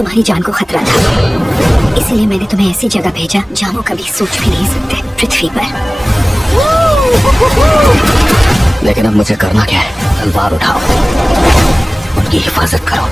तुम्हारी जान को खतरा था, इसीलिए मैंने तुम्हें ऐसी जगह भेजा जहाँ वो कभी सोच भी नहीं सकते, पृथ्वी पर। लेकिन अब मुझे करना क्या है? तलवार उठाओ, उनकी हिफाजत करो।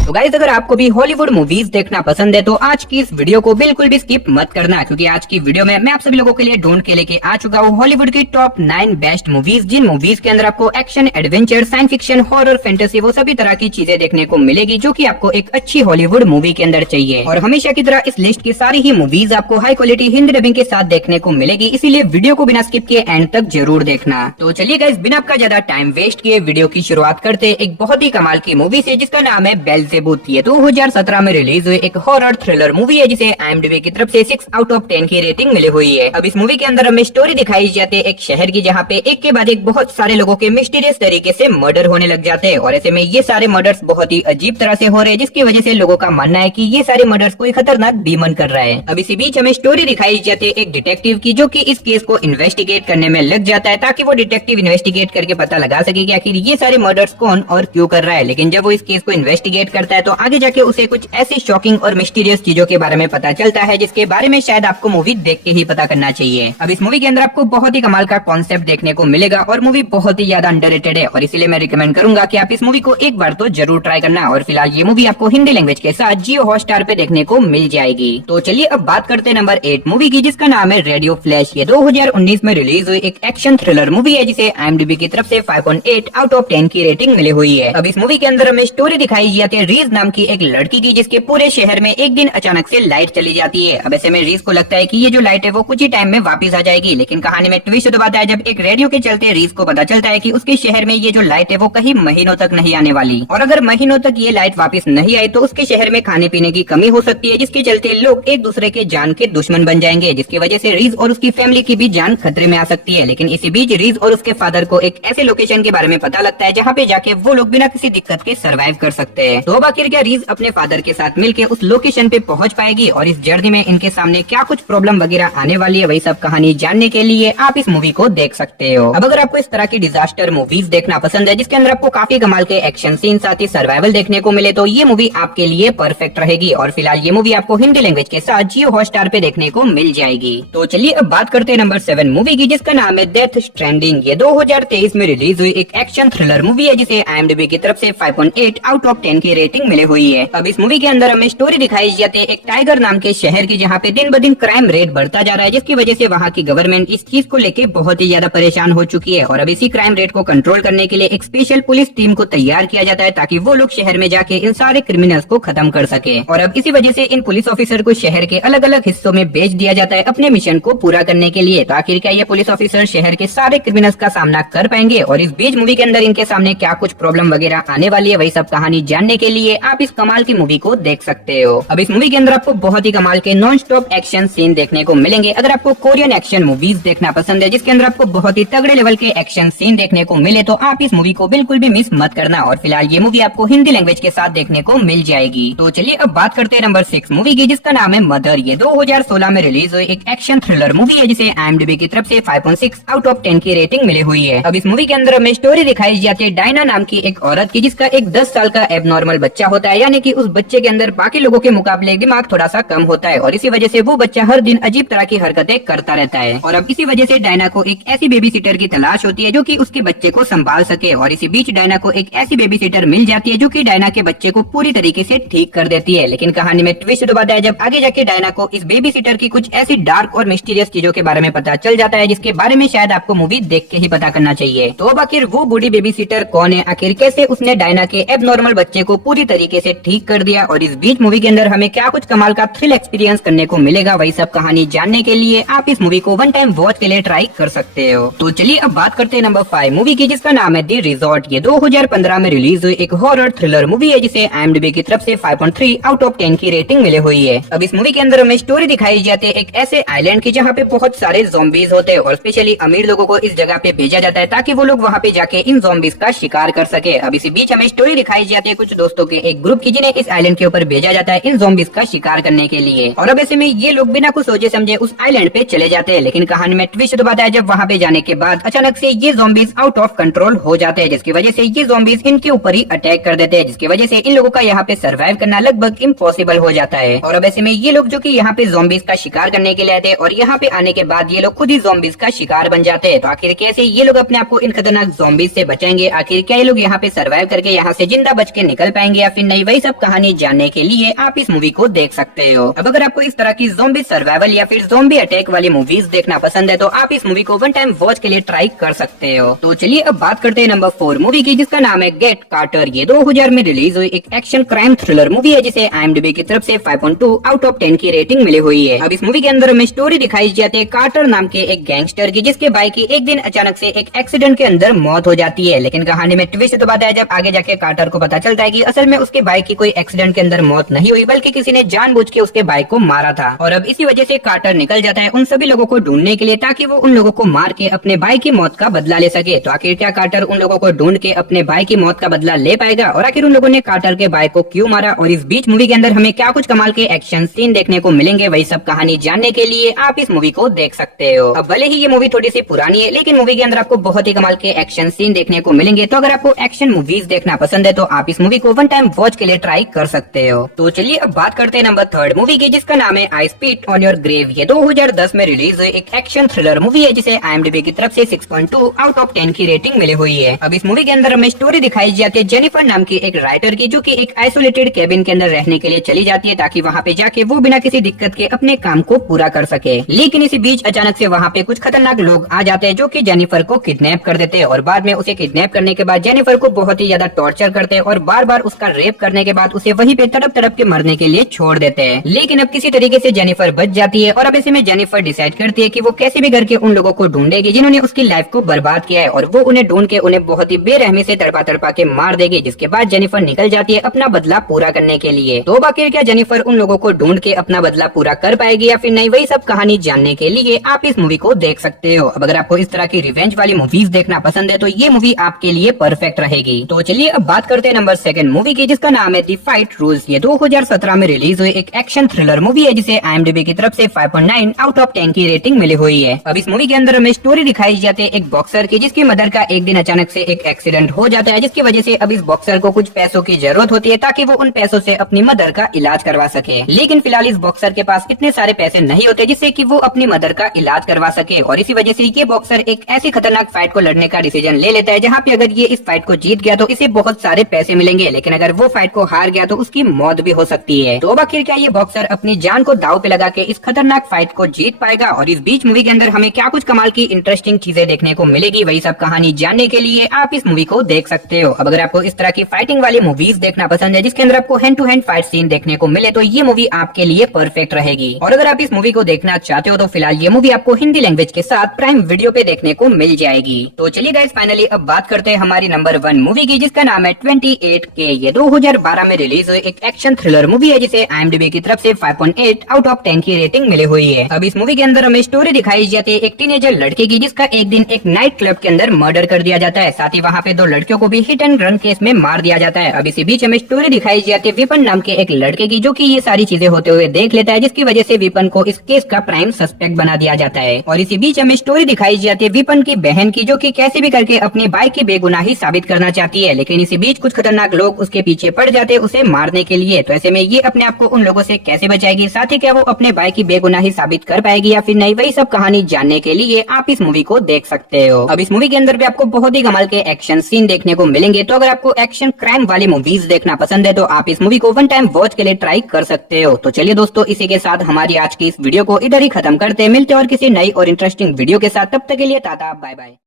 तो गाइस, अगर आपको भी हॉलीवुड मूवीज देखना पसंद है तो आज की इस वीडियो को बिल्कुल भी स्किप मत करना, क्योंकि आज की वीडियो में मैं आप सभी लोगों के लिए ढूंढ के लेके आ चुका हूँ हॉलीवुड की टॉप 9 बेस्ट मूवीज, जिन मूवीज के अंदर आपको action, adventure, science fiction, horror, fantasy, वो सभी तरह की चीजें देखने को मिलेगी जो कि आपको एक अच्छी हॉलीवुड मूवी के अंदर चाहिए। और हमेशा की तरह इस लिस्ट की सारी ही मूवीज आपको हाई क्वालिटी हिंदी डबिंग के साथ देखने को मिलेगी, इसीलिए वीडियो को बिना स्किप किए एंड तक जरूर देखना। तो चलिए गाइस, बिना आपका ज्यादा टाइम वेस्ट किए वीडियो की शुरुआत करते एक बहुत ही कमाल की मूवी से, जिसका नाम है बेल्ज़ेबूत। ये 2017 में रिलीज हुई एक हॉरर थ्रिलर मूवी है, जिसे IMDb की तरफ से 6 आउट ऑफ 10 की रेटिंग मिली हुई है। अब इस मूवी के अंदर हमें स्टोरी दिखाई जाती है एक शहर की, जहाँ पे एक के बाद एक बहुत सारे लोगों के मिस्टीरियस तरीके से मर्डर होने लग जाते हैं, और ऐसे में ये सारे मर्डर्स बहुत ही अजीब तरह से हो रहे हैं, जिसकी वजह से लोगों का मानना है कि ये सारे मर्डर्स कोई खतरनाक डीमन कर रहा है। अब इसी बीच हमें स्टोरी दिखाई जाती है एक डिटेक्टिव की, जो कि इस केस को इन्वेस्टिगेट करने में लग जाता है, ताकि वो डिटेक्टिव इन्वेस्टिगेट करके पता लगा सके कि आखिर ये सारे मर्डर्स कौन और क्यों कर रहा है। लेकिन जब वो इस केस को इन्वेस्टिगेट करता है तो आगे जाके उसे कुछ ऐसी शॉकिंग और मिस्टीरियस चीजों के बारे में पता चलता है, जिसके बारे में शायद आपको मूवी देख के ही पता करना चाहिए। अब इस मूवी के अंदर आपको बहुत ही कमाल का कॉन्सेप्ट देखने को मिलेगा, और मूवी बहुत ही ज्यादा अंडररेटेड है, और इसीलिए मैं रिकमेंड करूंगा कि आप इस मूवी को एक बार तो जरूर ट्राई करना। और फिलहाल ये मूवी आपको हिंदी लैंग्वेज के साथ जियो हॉटस्टार पे देखने को मिल जाएगी। तो चलिए अब बात करते हैं नंबर 8 मूवी की, जिसका नाम है रेडियो फ्लैश। ये 2019 में रिलीज हुई एक एक्शन थ्रिलर मूवी है, जिसे IMDb की तरफ से 5.8 आउट ऑफ 10 की रेटिंग मिली हुई है। अब इस मूवी के अंदर हमें स्टोरी दिखाई जाती है रीज नाम की एक लड़की की, जिसके पूरे शहर में एक दिन अचानक से लाइट चली जाती है। अब ऐसे में रीज को लगता है कि ये जो लाइट है वो कुछ ही टाइम में वापस आ जाएगी, लेकिन कहानी में ट्विस्ट दबाता है जब एक रेडियो के चलते रीज को पता चलता है कि उसके शहर में ये जो लाइट है वो कहीं महीनों तक नहीं आने वाली, और अगर महीनों तक ये लाइट वापस नहीं आई तो उसके शहर में खाने पीने की कमी हो सकती है, जिसके चलते लोग एक दूसरे के जान के दुश्मन बन जाएंगे, जिसकी वजह से रीज और उसकी फैमिली की भी जान खतरे में आ सकती है। लेकिन इसी बीच रीज और उसके फादर को एक ऐसे लोकेशन के बारे में पता लगता है जहाँ पे जाके वो लोग बिना किसी दिक्कत के सर्वाइव कर सकते हैं। तो अब आखिर क्या रीज अपने फादर के साथ मिलकर उस लोकेशन पे पहुंच पाएगी, और इस जर्नी में इनके सामने क्या कुछ प्रॉब्लम वगैरह आने वाली है, वही सब कहानी जानने के लिए आप इस मूवी को देख सकते हो। अब अगर आपको इस तरह की डिजास्टर मूवीज देखना पसंद है, जिसके अंदर आपको काफी कमाल के एक्शन सीन साथ ही सर्वाइवल देखने को मिले, तो ये मूवी आपके लिए परफेक्ट रहेगी। और फिलहाल ये मूवी आपको हिंदी लैंग्वेज के साथ जियो हॉटस्टार पे देखने को मिल जाएगी। तो चलिए अब बात करते हैं नंबर 7 मूवी की, जिसका नाम है डेथ स्ट्रैंडिंग। ये 2023 में रिलीज हुई एक एक्शन थ्रिलर मूवी है, जिसे IMDb की तरफ से 5.8 आउट ऑफ 10 की रेटिंग मिली हुई है। अब इस मूवी के अंदर हमें स्टोरी दिखाई जाती है एक टाइगर नाम के शहर की, जहाँ पे दिन ब दिन क्राइम रेट बढ़ता जा रहा है, जिसकी वजह से वहाँ की गवर्नमेंट इस चीज को लेके बहुत ही ज्यादा परेशान हो चुकी है। और अब इसी क्राइम रेट को कंट्रोल करने के लिए एक स्पेशल पुलिस टीम को तैयार किया जाता है, ताकि वो लोग शहर में जाके इन सारे क्रिमिनल्स को खत्म कर सके। और अब इसी वजह से इन पुलिस ऑफिसर को शहर के अलग अलग हिस्सों में भेज दिया जाता है अपने मिशन को पूरा करने के लिए। तो आखिर क्या ये पुलिस ऑफिसर शहर के सारे क्रिमिनल्स का सामना कर पाएंगे, और इस बीच मूवी के अंदर इनके सामने क्या कुछ प्रॉब्लम वगैरह आने वाली है, वही सब कहानी जानने के लिए आप इस कमाल की मूवी को देख सकते हो। अब इस मूवी के अंदर आपको बहुत ही कमाल के नॉन स्टॉप एक्शन सीन देखने को मिलेंगे। अगर आपको कोरियन एक्शन मूवीज देखना पसंद है, जिसके अंदर आपको बहुत ही तगड़े लेवल के एक्शन सीन देखने को मिले, तो आप इस मूवी को बिल्कुल भी मिस मत करना। और फिलहाल ये मूवी आपको हिंदी लैंग्वेज के साथ देखने को मिल जाएगी। तो चलिए अब बात करते हैं नंबर 6 मूवी की, जिसका नाम है मदर। ये 2016 में रिलीज हुई एक एक्शन थ्रिलर मूवी है, जिसे IMDb की तरफ से 5.6 आउट ऑफ 10 की रेटिंग मिली हुई है। अब इस मूवी के अंदर हमें स्टोरी दिखाई जाती है डायना नाम की एक औरत की, जिसका एक 10 साल का एबनॉर्मल बच्चा होता है, यानी कि उस बच्चे के अंदर बाकी लोगों के मुकाबले दिमाग थोड़ा सा कम होता है, और इसी वजह से वो बच्चा हर दिन अजीब तरह की हरकतें करता रहता है। और अब इसी वजह से डायना को एक ऐसी बेबी सिटर की तलाश होती है जो कि उसके बच्चे को संभाल सके। और इसी बीच डायना को एक ऐसी बेबी सिटर मिल जाती है जो कि डायना के बच्चे को पूरी तरीके से ठीक कर देती है। लेकिन कहानी में ट्विस्ट दबाता है जब आगे जाके डायना को इस बेबी सिटर की कुछ ऐसी डार्क और मिस्टीरियस चीजों के बारे में पता चल जाता है, जिसके बारे में शायद आपको मूवी देख के ही पता करना चाहिए। तो अब आखिर वो बूढ़ी बेबी सिटर कौन है, आखिर कैसे उसने डायना के एबनॉर्मल बच्चे को पूरी तरीके से ठीक कर दिया, और इस बीच मूवी के अंदर हमें क्या कुछ कमाल का थ्रिल एक्सपीरियंस करने को मिलेगा, वही सब कहानी जानने के लिए आप इस मूवी को वन टाइम वॉच के लिए ट्राई कर सकते हो। तो चलिए अब बात करते हैं नंबर 5 मूवी की, जिसका नाम है द रिजॉर्ट। ये 2015 में रिलीज हुई एक हॉरर थ्रिलर मूवी है, जिसे IMDb की तरफ से 5.3 आउट ऑफ 10 की रेटिंग मिली हुई है। अब इस मूवी के अंदर हमें स्टोरी दिखाई जाती है एक ऐसे आइलैंड की, जहाँ पे बहुत सारे ज़ॉम्बीज होते हैं, और स्पेशली अमीर लोगों को इस जगह पे भेजा जाता है ताकि वो लोग वहाँ पे जाके इन ज़ॉम्बीज का शिकार कर सके। अब इसी बीच हमें स्टोरी दिखाई जाती है कुछ दोस्तों के एक ग्रुप की, जिन्हें इस आइलैंड के ऊपर भेजा जाता है इन ज़ॉम्बीज का शिकार करने के लिए। और अब ऐसे में ये लोग बिना कुछ सोचे समझे उस आइलैंड पे चले जाते हैं। लेकिन कहानी में ट्विस्ट तो बताया, जब वहाँ पे जाने के बाद अचानक से ये ज़ॉम्बीज आउट ऑफ कंट्रोल हो जाते हैं, जिसकी वजह से ये ज़ॉम्बीज इनके ऊपर ही अटैक कर देते हैं, जिसकी वजह से इन लोगों का यहाँ पे सर्वाइव करना लगभग इम्पॉसिबल हो जाता है। और अब ऐसे में ये लोग जो कि यहाँ पे ज़ॉम्बीज का शिकार करने के लिए आते हैं और यहाँ पे आने के बाद ये लोग खुद ही ज़ॉम्बीज का शिकार बन जाते हैं। तो आखिर कैसे ये लोग अपने आप को इन खतरनाक ज़ॉम्बीज से बचाएंगे, आखिर क्या ये लोग यहाँ पे सर्वाइव करके यहाँ से जिंदा बच के निकल पाएंगे या फिर नहीं, वही सब कहानी जानने के लिए आप इस मूवी को देख सकते हो। अब अगर आपको इस तरह की ज़ॉम्बी सर्वाइवल या फिर ज़ॉम्बी अटैक वाली मूवीज देखना पसंद है तो आप इस मूवी को वन टाइम वॉच के लिए ट्राई कर सकते हो। तो चलिए अब बात करते हैं नंबर 4 मूवी की, जिसका नाम है गेट कार्टर। ये 2000 में रिलीज हुई एक एक्शन क्राइम थ्रिलर मूवी है, जिसे IMDb की तरफ से 5.2 आउट ऑफ 10 की रेटिंग मिली हुई है। अब इस मूवी के अंदर हमें स्टोरी दिखाई जाती है कार्टर नाम के एक गैंगस्टर की, जिसके बाइक की एक दिन अचानक से एक एक्सीडेंट के अंदर मौत हो जाती है। लेकिन कहानी में ट्विस्ट तो बताया, जब आगे जाके कार्टर को पता चलता है कि असल में उसके बाइक की कोई एक्सीडेंट के अंदर मौत नहीं हुई, बल्कि किसी ने जानबूझ के उसके बाइक को मारा था। और अब इसी वजह से कार्टर निकल जाता है उन सभी लोगों को ढूंढने के लिए, ताकि वो उन लोगों को मार के अपने भाई की मौत का बदला ले सके। तो आखिर क्या कार्टर उन लोगों को ढूंढ के अपने भाई की मौत का बदला ले पाएगा, और आखिर उन लोगों ने कार्टर के भाई को क्यों मारा, और इस बीच मूवी के अंदर हमें क्या कुछ कमाल के एक्शन सीन देखने को मिलेंगे, वही सब कहानी जानने के लिए आप इस मूवी को देख सकते हो। अब भले ही ये मूवी थोड़ी सी पुरानी है, लेकिन मूवी के अंदर आपको बहुत ही कमाल के एक्शन सीन देखने को मिलेंगे। तो अगर आपको एक्शन मूवीज देखना पसंद है तो आप इस मूवी को वन टाइम वॉच के लिए ट्राई कर सकते हो। तो चलिए अब बात करते हैं नंबर 3 मूवी की, जिसका नाम है आई स्पीट ऑन योर ग्रेव। ये 2010 में रिलीज हुई एक एक्शन थ्रिलर मूवी है, जिसे IMDb की तरफ से 6.2 आउट ऑफ 10 की रेटिंग मिली हुई है। अब इस मूवी के अंदर हमें स्टोरी दिखाई जाती है जेनिफर नाम की एक राइटर की, जो कि एक आइसोलेटेड केबिन के अंदर रहने के लिए चली जाती है, ताकि वहाँ पे जाके वो बिना किसी दिक्कत के अपने काम को पूरा कर सके। लेकिन इसी बीच अचानक से वहाँ पे कुछ खतरनाक लोग आ जाते हैं, जो कि जेनिफर को किडनैप कर देते हैं, और बाद में उसे किडनैप करने के बाद जेनिफर को बहुत ही ज्यादा टॉर्चर करते हैं, और बार बार उसका रेप करने के बाद उसे वहीं पे तड़प तड़प के मरने के लिए छोड़ देते हैं। लेकिन अब किसी तरीके से जेनिफर बच जाती है, और अब ऐसे में जेनिफर डिसाइड करती है कि वो कैसे भी करके उन लोगों को ढूंढेगी जिन्होंने उसकी लाइफ को बर्बाद किया है, और वो उन्हें ढूंढ के उन्हें बहुत ही बेरहमी से तड़पा तड़पा के मार देगी। जिसके बाद जेनिफर निकल जाती है अपना बदला पूरा करने के लिए। तो आखिर क्या जेनिफर उन लोगों को ढूंढ के अपना बदला पूरा कर पाएगी या फिर नहीं, वही सब कहानी जानने के लिए आप इस मूवी को देख सकते हो। अब अगर आपको इस तरह की रिवेंज वाली मूवीज देखना पसंद है तो ये मूवी आपके लिए परफेक्ट रहेगी। तो चलिए अब बात करते हैं नंबर 2 मूवी की, जिसका नाम है द फाइट रूल्स। ये 2017 में रिलीज हुई एक एक्शन थ्रिलर मूवी है, जिसे IMDb की तरफ से 5.9 आउट ऑफ 10 की रेटिंग मिली हुई है। अब इस मूवी के अंदर हमें स्टोरी दिखाई जाती है एक बॉक्सर की, जिसकी मदर का एक दिन अचानक से एक एक्सीडेंट हो जाता है, जिसकी वजह से अब इस बॉक्सर को कुछ पैसों की जरूरत होती है, ताकि वो उन पैसों से अपनी मदर का इलाज करवा सके। लेकिन फिलहाल इस बॉक्सर के पास इतने सारे पैसे नहीं होते जिससे कि वो अपनी मदर का इलाज करवा सके, और इसी वजह से ये बॉक्सर एक ऐसी खतरनाक फाइट को लड़ने का डिसीजन ले लेता है, जहाँ पे अगर ये इस फाइट को जीत गया तो इसे बहुत सारे पैसे मिलेंगे, लेकिन अगर वो फाइट को हार गया तो उसकी मौत भी हो सकती है। तो आखिर क्या ये बॉक्सर अपनी जान को दांव पे लगा के इस खतरनाक फाइट को जीत पाएगा, और इस बीच मूवी के अंदर हमें क्या कुछ कमाल की इंटरेस्टिंग चीजें देखने को मिलेगी, वही सब कहानी जानने के लिए आप इस मूवी को देख सकते हो। अब अगर आपको इस तरह की फाइटिंग वाली मूवीज देखना पसंद है, जिसके अंदर आपको hand to hand fight scene देखने को मिले, तो ये मूवी आपके लिए परफेक्ट रहेगी। और अगर आप इस मूवी को देखना चाहते हो तो फिलहाल ये मूवी आपको हिंदी लैंग्वेज के साथ प्राइम वीडियो पे देखने को मिल जाएगी। तो चलिए गाइस, फाइनली अब बात करते हैं हमारी नंबर 1 मूवी की, जिसका नाम है 28K। ये 2012 में रिलीज हुई एक एक्शन थ्रिलर मूवी है, जिसे IMDb की तरफ से 5.8 आउट ऑफ 10 की रेटिंग मिली हुई है। अब इस मूवी के अंदर हमें स्टोरी दिखाई जाती है एक टीनेजर लड़के की, जिसका एक दिन एक नाइट क्लब के अंदर मर्डर कर दिया जाता है। साथ ही वहाँ पे 2 लड़कियों को भी हिट एंड रन केस में मार दिया जाता है। अब इसी बीच हमें स्टोरी दिखाई जाती है विपन नाम के एक लड़के की, जो कि ये सारी चीजें होते हुए देख लेता है, जिसकी वजह से विपन को इस केस का प्राइम सस्पेक्ट बना दिया जाता है। और इसी बीच हमें स्टोरी दिखाई जाती है विपन की बहन की, जो कि कैसे भी करके अपने भाई की बेगुनाही साबित करना चाहती है, लेकिन इसी बीच कुछ खतरनाक लोग उसके पीछे पड़ जाते हैं उसे मारने के लिए। तो ऐसे में ये अपने आप को उन लोगों से कैसे बचाएगी, साथ ही क्या वो अपने भाई की बेगुनाही साबित कर पाएगी या फिर नहीं, वही सब कहानी जानने के लिए आप इस मूवी को देख सकते हो। अब इस मूवी के अंदर भी आपको बहुत ही कमाल के एक्शन सीन देखने को मिलेंगे। तो अगर आपको एक्शन क्राइम वाली मूवीज देखना पसंद है तो आप इस मूवी को वन टाइम वॉच के लिए ट्राई कर सकते हो। तो चलिए दोस्तों, इसी के साथ हमारी आज की इस वीडियो को इधर ही खत्म करते हैं। मिलते हैं और किसी नई और इंटरेस्टिंग वीडियो के साथ, तब तक के लिए टाटा बाय बाय।